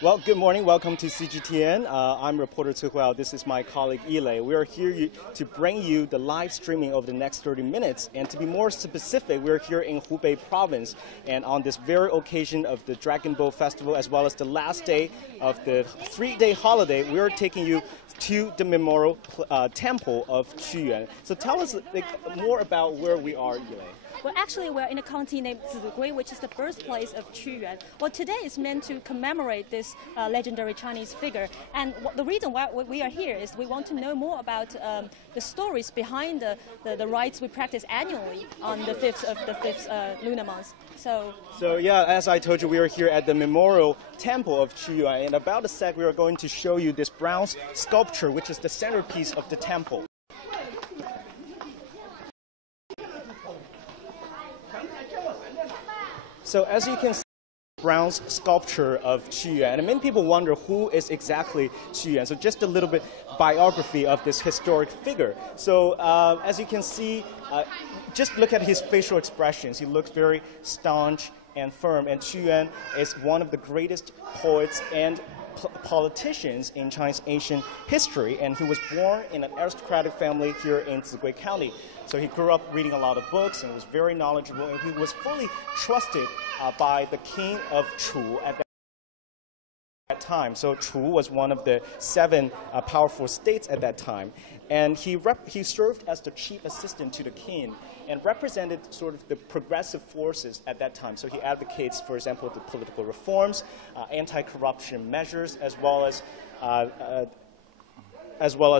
Well, good morning. Welcome to CGTN. I'm reporter Huiao. This is my colleague Yilei. We are here to bring you the live streaming over the next 30 minutes. And to be more specific, we're here in Hubei province. And on this very occasion of the Dragon Boat Festival, as well as the last day of the 3-day holiday, we're taking you to the memorial temple of Qu Yuan. So tell us more about where we are, Yilei. Well, actually, we're in a county named Zi Gui, which is the birthplace of Qu Yuan. Well, today is meant to commemorate this legendary Chinese figure. And the reason why we are here is we want to know more about the stories behind the rites we practice annually on the 5th of the 5th lunar month. So yeah, as I told you, we are here at the memorial temple of Qu Yuan. In about a sec, we are going to show you this bronze sculpture, which is the centerpiece of the temple. So as you can see, bronze sculpture of Qu Yuan, and many people wonder who is exactly Qu Yuan. So just a little bit biography of this historic figure. So as you can see, just look at his facial expressions. He looks very staunch and firm, and Qu Yuan is one of the greatest poets and politicians in Chinese ancient history, and he was born in an aristocratic family here in Zi Gui County. So he grew up reading a lot of books and was very knowledgeable, and he was fully trusted by the king of Chu at that time. So Chu was one of the 7 powerful states at that time, and he served as the chief assistant to the king and represented sort of the progressive forces at that time. So he advocates, for example, the political reforms, anti-corruption measures, as well as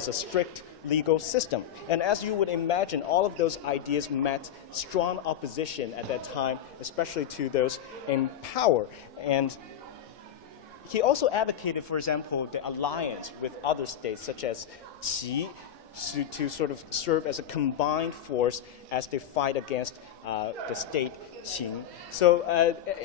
a strict legal system. And as you would imagine, all of those ideas met strong opposition at that time, especially to those in power. And he also advocated, for example, the alliance with other states, such as Qi, to sort of serve as a combined force as they fight against the state Qing. So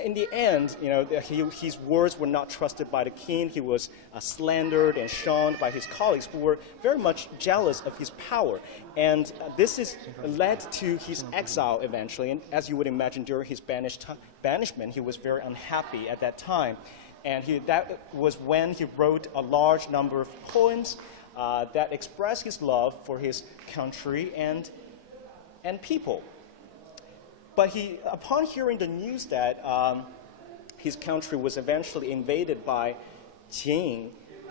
in the end, you know, his words were not trusted by the king. He was slandered and shunned by his colleagues, who were very much jealous of his power. And this is led to his exile eventually. And as you would imagine, during his banishment, he was very unhappy at that time. And that was when he wrote a large number of poems that express his love for his country and people. But upon hearing the news that his country was eventually invaded by Qing,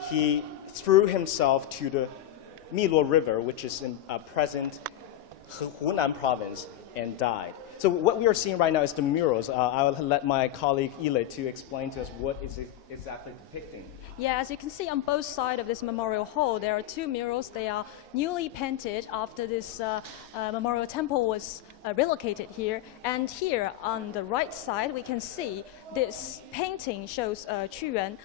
he threw himself to the Miluo River, which is in present Hunan province, and died. So what we are seeing right now is the murals. I will let my colleague Yilei to explain to us what is it exactly depicting. yeah, as you can see on both sides of this memorial hall, there are 2 murals. They are newly painted after this memorial temple was relocated here. And here on the right side, we can see this painting shows Qu Yuan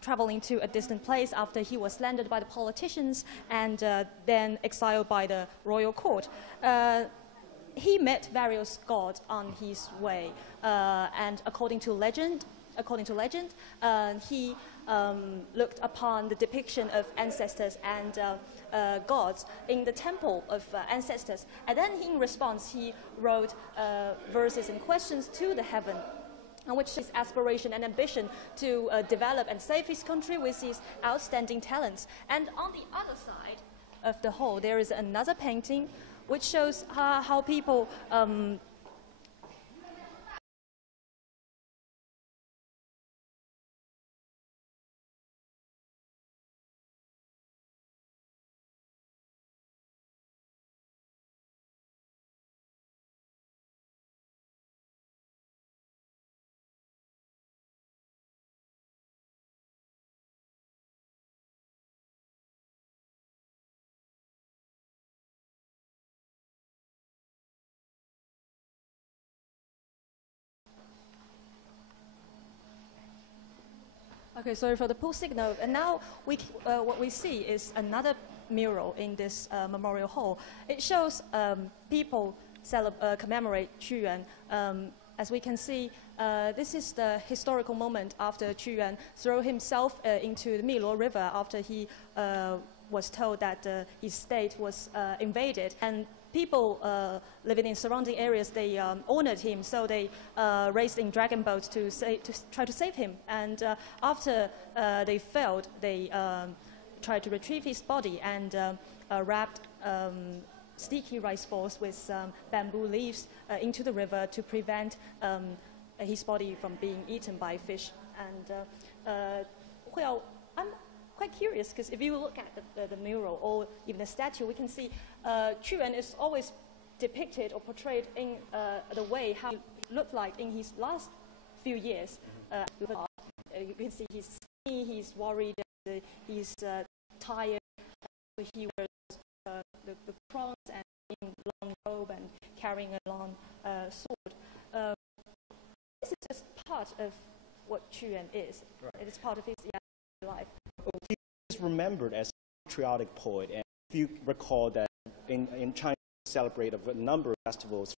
traveling to a distant place after he was slandered by the politicians and then exiled by the royal court. He met various gods on his way, and according to legend, he looked upon the depiction of ancestors and gods in the temple of ancestors. And then in response, he wrote verses and questions to the heaven, which is aspiration and ambition to develop and save his country with his outstanding talents. And on the other side of the hall, there is another painting which shows how people Okay, sorry for the poor signal. And now what we see is another mural in this memorial hall. It shows people commemorate Qu Yuan. As we can see, this is the historical moment after Qu Yuan threw himself into the Miluo River after he was told that his state was invaded. And people living in surrounding areas, they honored him, so they raced in dragon boats to try to save him. And after they failed, they tried to retrieve his body and wrapped sticky rice balls with bamboo leaves into the river to prevent his body from being eaten by fish. And Huiao, I'm quite curious, because if you look at the mural or even the statue, we can see Qu Yuan is always depicted or portrayed in the way how he looked like in his last few years. You can see he's skinny, he's worried, he's tired, he wears the crowns and in long robe and carrying a long sword. This is just part of what Qu Yuan is. Right. It is part of his life. He is remembered as a patriotic poet, and if you recall that in China we celebrate a number of festivals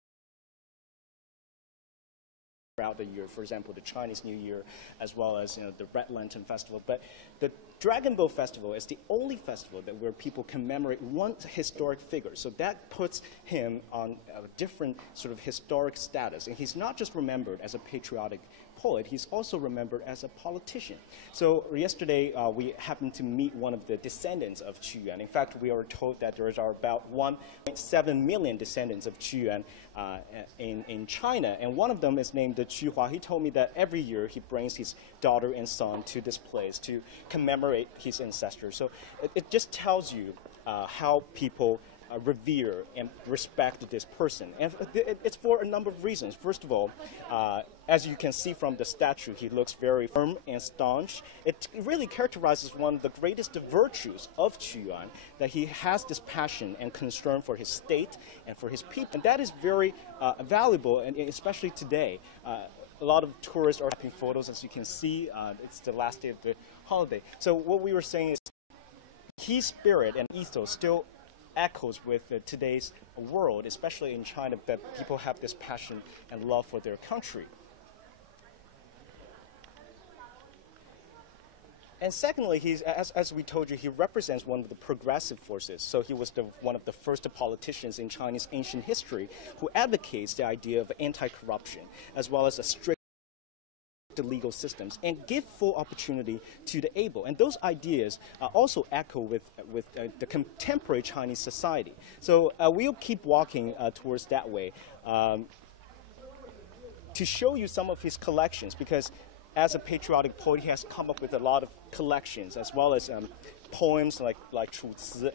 throughout the year, for example, the Chinese New Year, as well as the Red Lantern Festival. But the Dragon Boat Festival is the only festival where people commemorate one historic figure. So that puts him on a different sort of historic status. And he's not just remembered as a patriotic poet, he's also remembered as a politician. So yesterday we happened to meet one of the descendants of Qu Yuan. In fact, we are told that there are about 1.7 million descendants of Qu Yuan in China, and one of them is named Qu Hua. He told me that every year he brings his daughter and son to this place to commemorate his ancestors. So it just tells you how people revere and respect this person. And it's for a number of reasons. First of all, as you can see from the statue, he looks very firm and staunch. It really characterizes one of the greatest virtues of Qu Yuan, that he has this passion and concern for his state and for his people. And that is very valuable, and especially today. A lot of tourists are taking photos, as you can see. It's the last day of the holiday. So what we were saying is his spirit and ethos still echoes with today's world, especially in China, that people have this passion and love for their country. And secondly, as we told you, he represents one of the progressive forces. So he was one of the first politicians in Chinese ancient history who advocates the idea of anti-corruption, as well as a strict legal systems, and give full opportunity to the able. And those ideas also echo with the contemporary Chinese society. So we'll keep walking towards that way to show you some of his collections, because as a patriotic poet, he has come up with a lot of collections, as well as poems like Chu Ci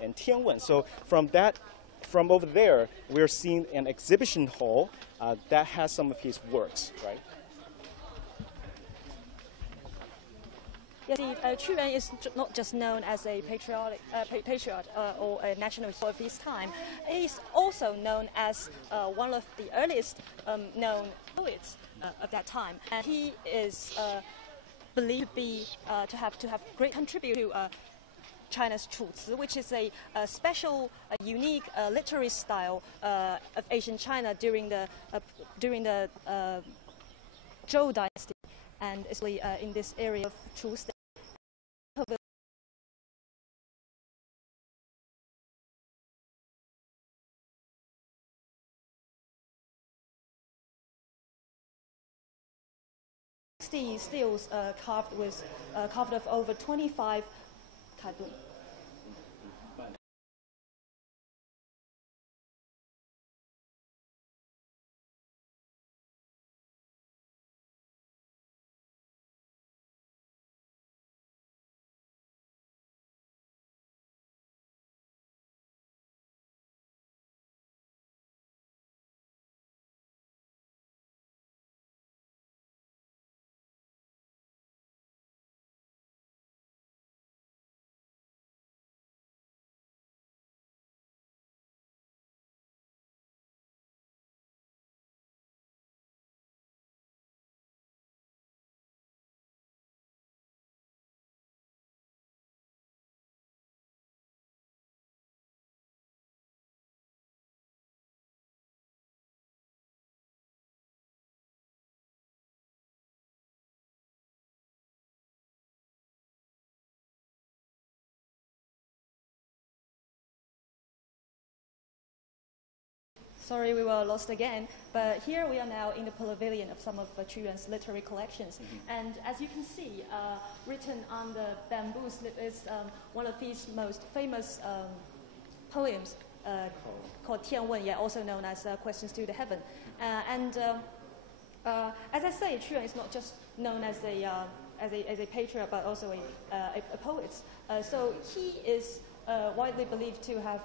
and Tianwen. So from over there, we're seeing an exhibition hall that has some of his works, right? Yes, Qu Yuan is not just known as a patriot or a nationalist of his time. He's also known as one of the earliest known poets of that time. And he is believed to have great contribution to China's Chu Ci, which is a special, unique literary style of ancient China during the Zhou dynasty, and especially in this area of Chu State. Steels carved of over 25 kaibun. Sorry, we were lost again. But here we are now in the pavilion of some of Qu Yuan's literary collections. And as you can see, written on the bamboo slip is one of his most famous poems called Tianwen, yeah, also known as Questions to the Heaven. As I say, Qu Yuan is not just known as a patriot, but also a poet. So he is widely believed to have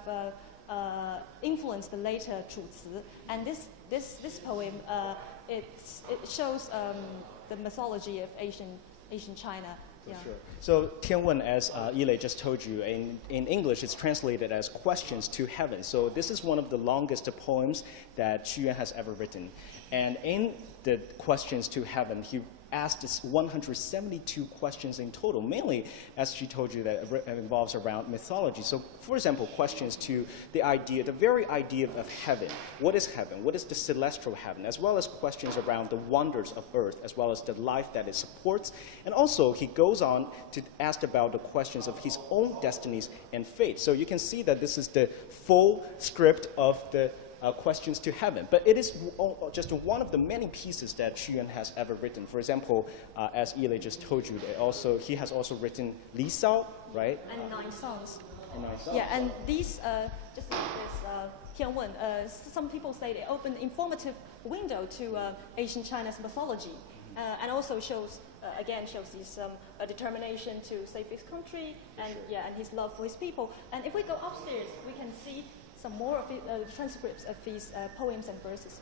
influenced the later Zhuzi. And this poem, it shows the mythology of Asian China. Yeah. Sure. So Tianwen, as Yilei just told you, in English it's translated as Questions to Heaven. So this is one of the longest poems that Qu Yuan has ever written. And in the Questions to Heaven, he asked 172 questions in total, mainly, as she told you, that revolves around mythology. So, for example, questions to the very idea of heaven. What is heaven? What is the celestial heaven? As well as questions around the wonders of earth, as well as the life that it supports. And also, he goes on to ask about the questions of his own destinies and fate. So you can see that this is the full script of the Questions to Heaven. But it is just one of the many pieces that Qu Yuan has ever written. For example, as Yilei just told you, he has also written Li Sao, right? And 9 songs. And 9 songs. Yeah, and these, just like this Tianwen, some people say they open an informative window to Asian China's mythology. And also shows his determination to save his country and, yeah, and his love for his people. And if we go upstairs, we can see some more of the transcripts of his poems and verses.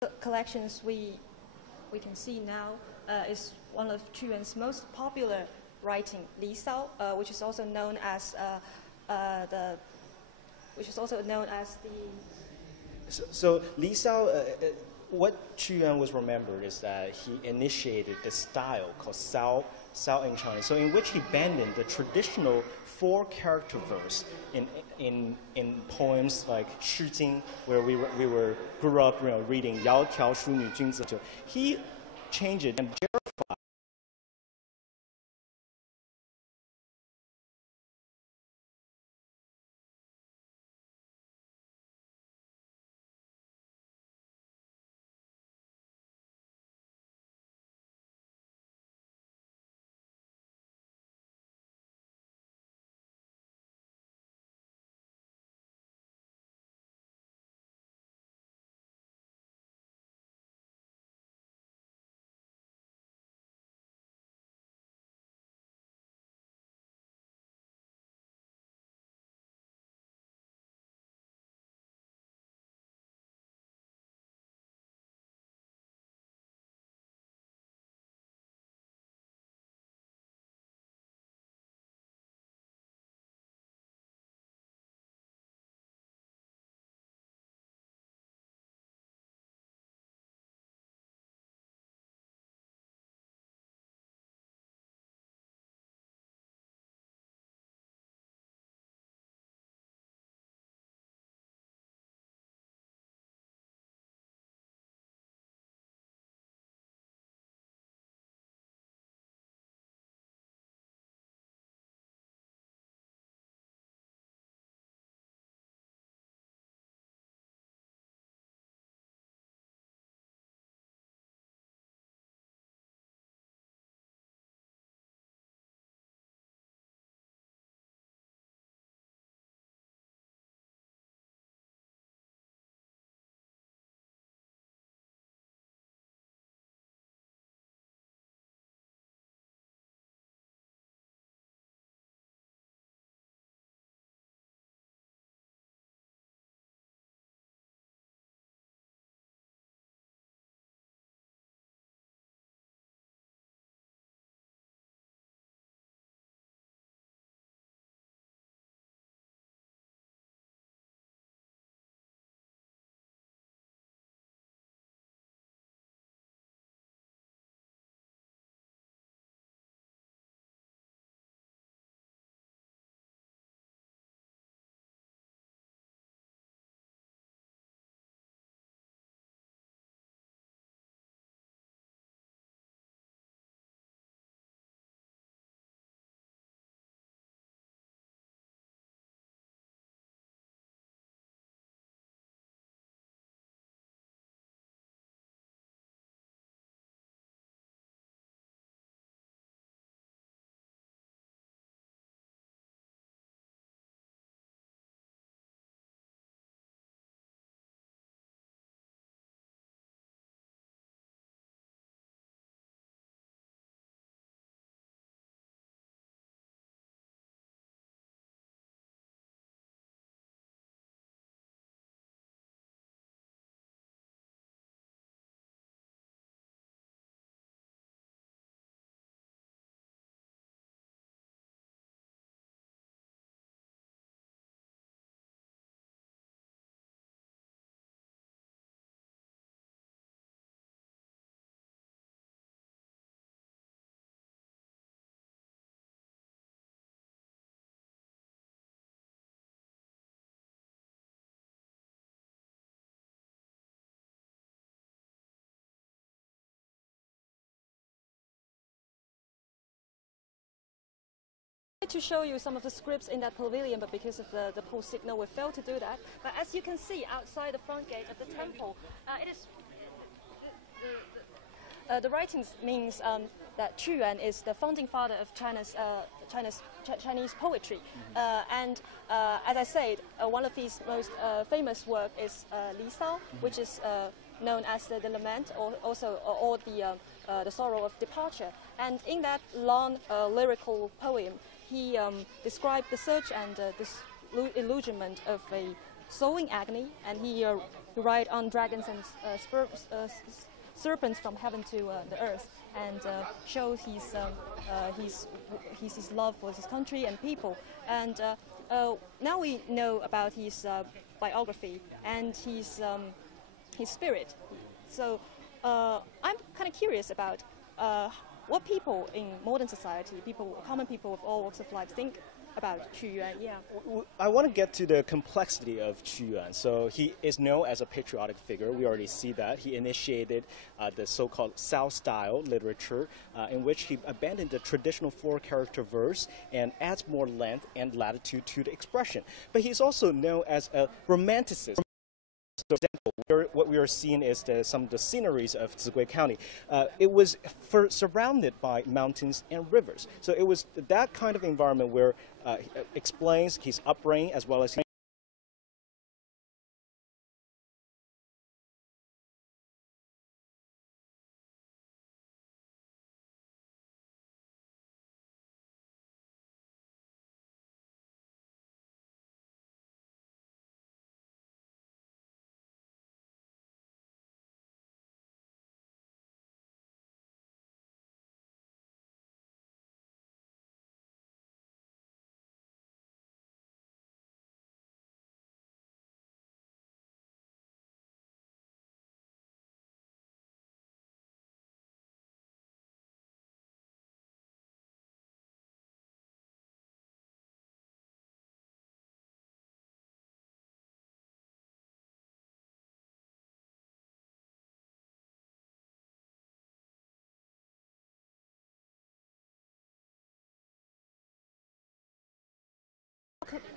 The collections we can see now is one of Qu Yuan's most popular writing, Li Sao, which is also known as So Li Sao, what Qu Yuan was remembered is that he initiated the style called Sao in Chinese, so in which he abandoned the traditional 4-character verse in poems like Shi Jing, where we grew up reading Yao Tiao Shu Nu Jun Zi. He changed it and to show you some of the scripts in that pavilion, but because of the poor signal, we failed to do that. But as you can see outside the front gate of the temple, it is the writings means that Qu Yuan is the founding father of Chinese poetry. And as I said, one of his most famous work is Li Sao, which is known as the lament, or also or the sorrow of departure. And in that long lyrical poem, he described the search and disillusionment of a sowing agony, and he write on dragons and serpents from heaven to the earth, and shows his love for his country and people. And now we know about his biography and his spirit. So I'm kind of curious about what people in modern society, common people of all walks of life, think about Qu Yuan. Yeah. I want to get to the complexity of Qu Yuan. So he is known as a patriotic figure. We already see that. He initiated the so-called Sao style literature, in which he abandoned the traditional four-character verse and adds more length and latitude to the expression. But he's also known as a romanticist. For example, what we are seeing is some of the sceneries of Zi Gui County. It was surrounded by mountains and rivers. So it was that kind of environment where he explains his upbringing as well as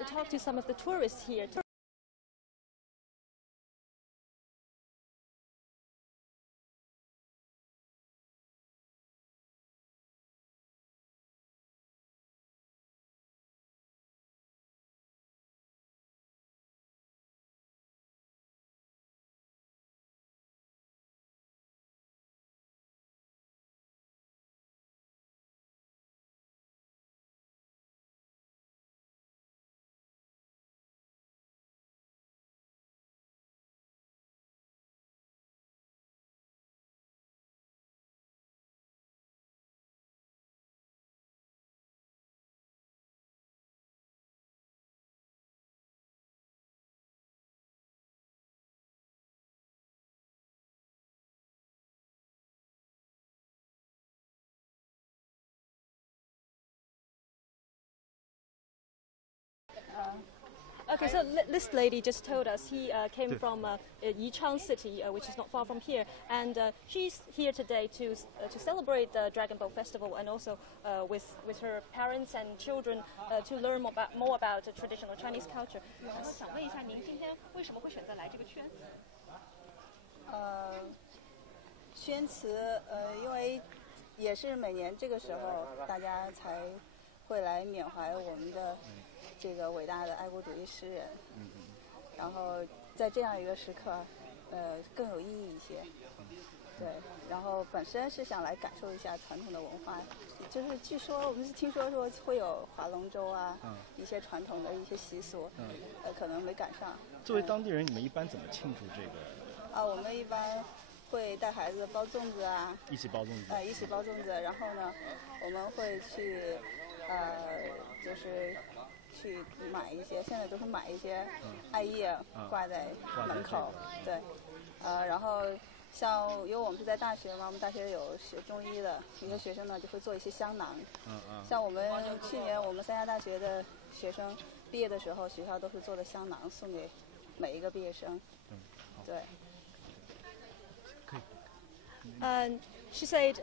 talk to some of the tourists here. Okay, so this lady just told us he came from Yichang city, which is not far from here, and she's here today to celebrate the Dragon Boat Festival, and also with her parents and children to learn more about the traditional Chinese culture. 想问一下，您今天为什么会选择来这个屈原祠？屈原祠，因为也是每年这个时候，大家才会来缅怀我们的这个伟大的爱国主义诗人。然后在这样一个时刻，更有意义一些。对，然后本身是想来感受一下传统的文化，就是据说我们是听说会有划龙舟啊，一些传统的一些习俗，可能没赶上。作为当地人，你们一般怎么庆祝这个？我们一般会带孩子包粽子啊，一起包粽子。一起包粽子，然后呢，我们会去，就是去买一些，现在都是买一些艾叶挂在门口，对，然后像因为我们是在大学嘛，我们大学有学中医的，有些学生呢就会做一些香囊，像我们去年我们三峡大学的学生毕业的时候，学校都是做的香囊送给每一个毕业生，对。And she said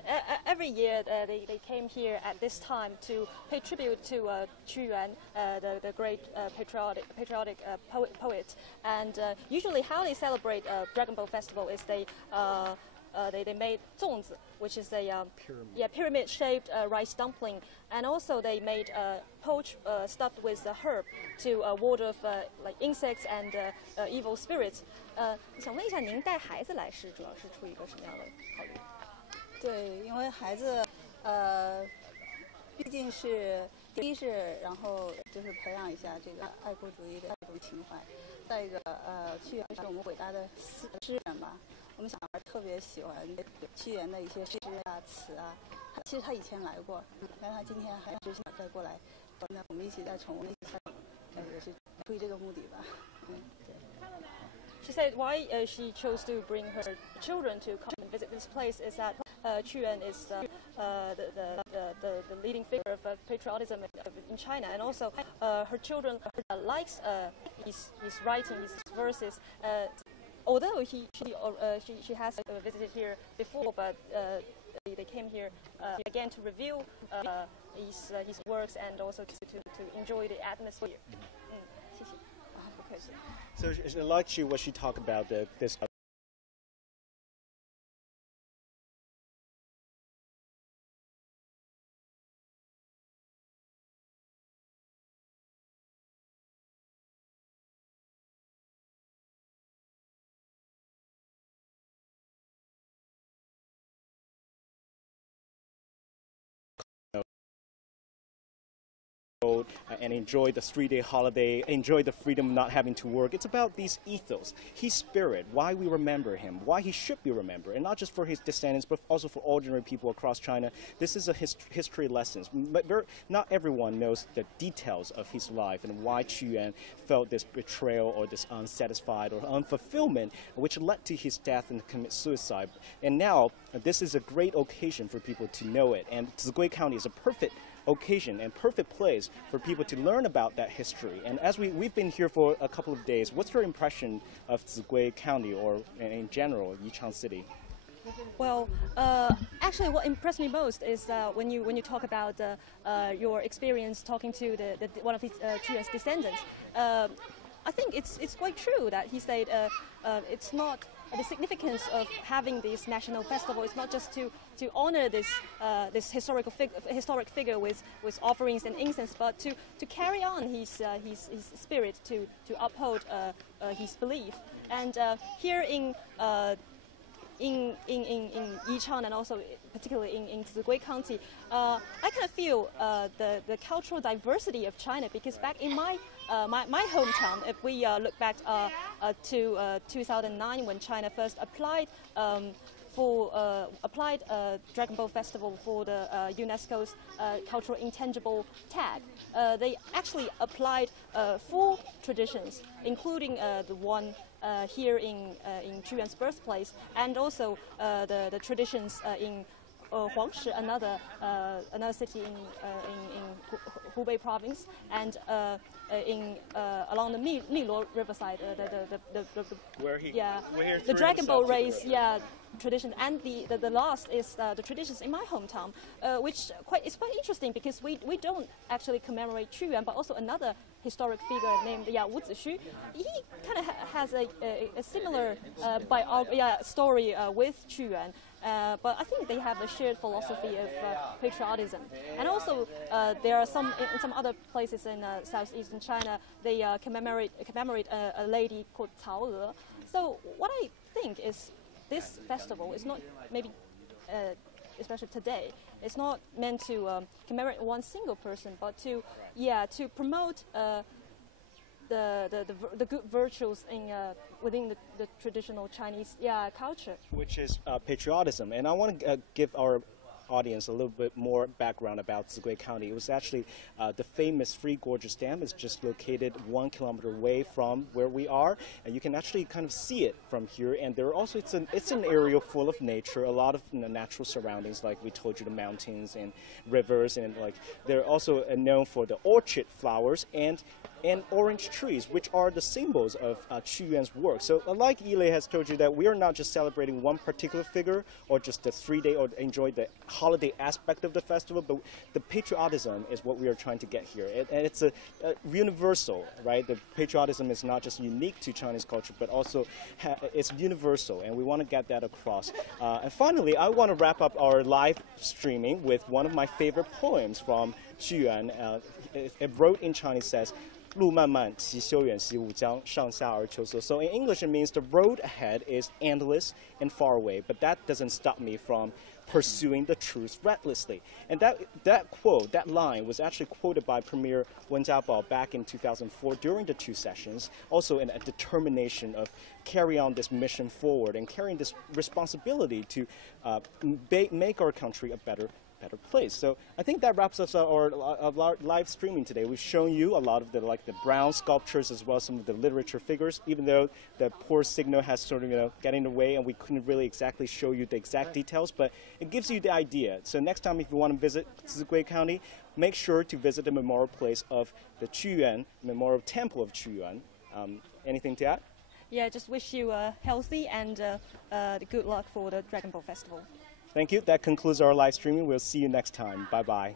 every year they came here at this time to pay tribute to Qu Yuan, the great patriotic poet. And usually how they celebrate Dragon Boat Festival is they made 粽子, which is a pyramid-shaped rice dumpling, and also they made poach stuffed with herb to ward off like insects and evil spirits. 想问一下，您带孩子来是主要是出于一个什么样的考虑？对，因为孩子，毕竟是第一是，然后就是培养一下这个爱国主义的这种情怀。再一个，屈原是我们伟大的诗人吧，我们小孩特别喜欢屈原的一些诗啊、词啊。其实他以前来过，但他今天还是想再过来，那我们一起再重温一下，也是出于这个目的吧。对。She said why she chose to bring her children to come and visit this place is that Qu Yuan is the leading figure of patriotism in China, and also her children likes his writing, his verses. Although she has visited here before, but they came here again to review his works and also to enjoy the atmosphere. 谢谢。不客气。So I like what she talked about this. And enjoy the 3-day holiday, enjoy the freedom of not having to work. It's about these ethos, his spirit, why we remember him, why he should be remembered, and not just for his descendants, but also for ordinary people across China. This is a history lessons. But not everyone knows the details of his life and why Qu Yuan felt this betrayal or this unsatisfied or unfulfillment, which led to his death and commit suicide. And now, this is a great occasion for people to know it. And Zi Gui County is a perfect occasion and perfect place for people to learn about that history. And as we've been here for a couple of days, what's your impression of Zi Gui County or in general, Yichang City? Well, actually, what impressed me most is when you talk about your experience talking to one of his Qu Yuan's descendants. I think it's quite true that he said it's not the significance of having this national festival is not just to honor this historic figure with offerings and incense, but to carry on his spirit, to uphold his belief. And here in Yichang and also particularly in Zi Gui County, I kind of feel the cultural diversity of China, because back in my hometown, if we look back to 2009 when China first applied Dragon Boat Festival for the UNESCO's cultural intangible tag, they actually applied 4 traditions, including the one here in Qu Yuan's birthplace, and also the traditions in Huangshi, another city in Hubei province, and along the Miluo riverside, the dragon boat race, tradition, and the last is the traditions in my hometown, which is quite interesting because we don't actually commemorate Qu Yuan, but also another historic figure named Wu Zixu. He kind of has a similar story with Qu Yuan. But I think they have a shared philosophy of patriotism, and also there are in some other places in southeastern China they commemorate a lady called Cao E. So what I think is this festival is not maybe especially today. It's not meant to commemorate one single person, but to promote the good virtues within the traditional Chinese culture, which is patriotism. And I want to give our audience a little bit more background about Zi Gui County. It was actually the famous Three Gorges Dam is just located 1 kilometer away from where we are, and you can actually kind of see it from here. And there are also it's an area full of nature, a lot of natural surroundings, like we told you, the mountains and rivers, and like they're also known for the orchid flowers. And and orange trees, which are the symbols of Qu Yuan's work. So like Yilei has told you that we are not just celebrating one particular figure or just the 3-day or enjoy the holiday aspect of the festival, but the patriotism is what we are trying to get here. And it's a universal, right? The patriotism is not just unique to Chinese culture, but also it's universal, and we want to get that across. And finally, I want to wrap up our live streaming with one of my favorite poems from Qu Yuan. It wrote in Chinese says, 路漫漫其修远兮吾将上下而求索. So in English it means the road ahead is endless and far away, but that doesn't stop me from pursuing the truth recklessly. And that quote, that line, was actually quoted by Premier Wen Jiabao back in 2004 during the 2 sessions, also in a determination of carry on this mission forward and carrying this responsibility to make our country a better place. So I think that wraps up our live streaming today. We've shown you a lot of the brown sculptures as well as some of the literature figures, even though the poor signal has sort of got in the way and we couldn't really exactly show you the exact details, but it gives you the idea. So next time if you want to visit Gui County, make sure to visit the memorial place of the Qu Yuan Memorial Temple of Qu Yuan. Anything to add? Yeah, just wish you healthy and good luck for the Dragon Boat Festival. Thank you. That concludes our live streaming. We'll see you next time. Bye-bye.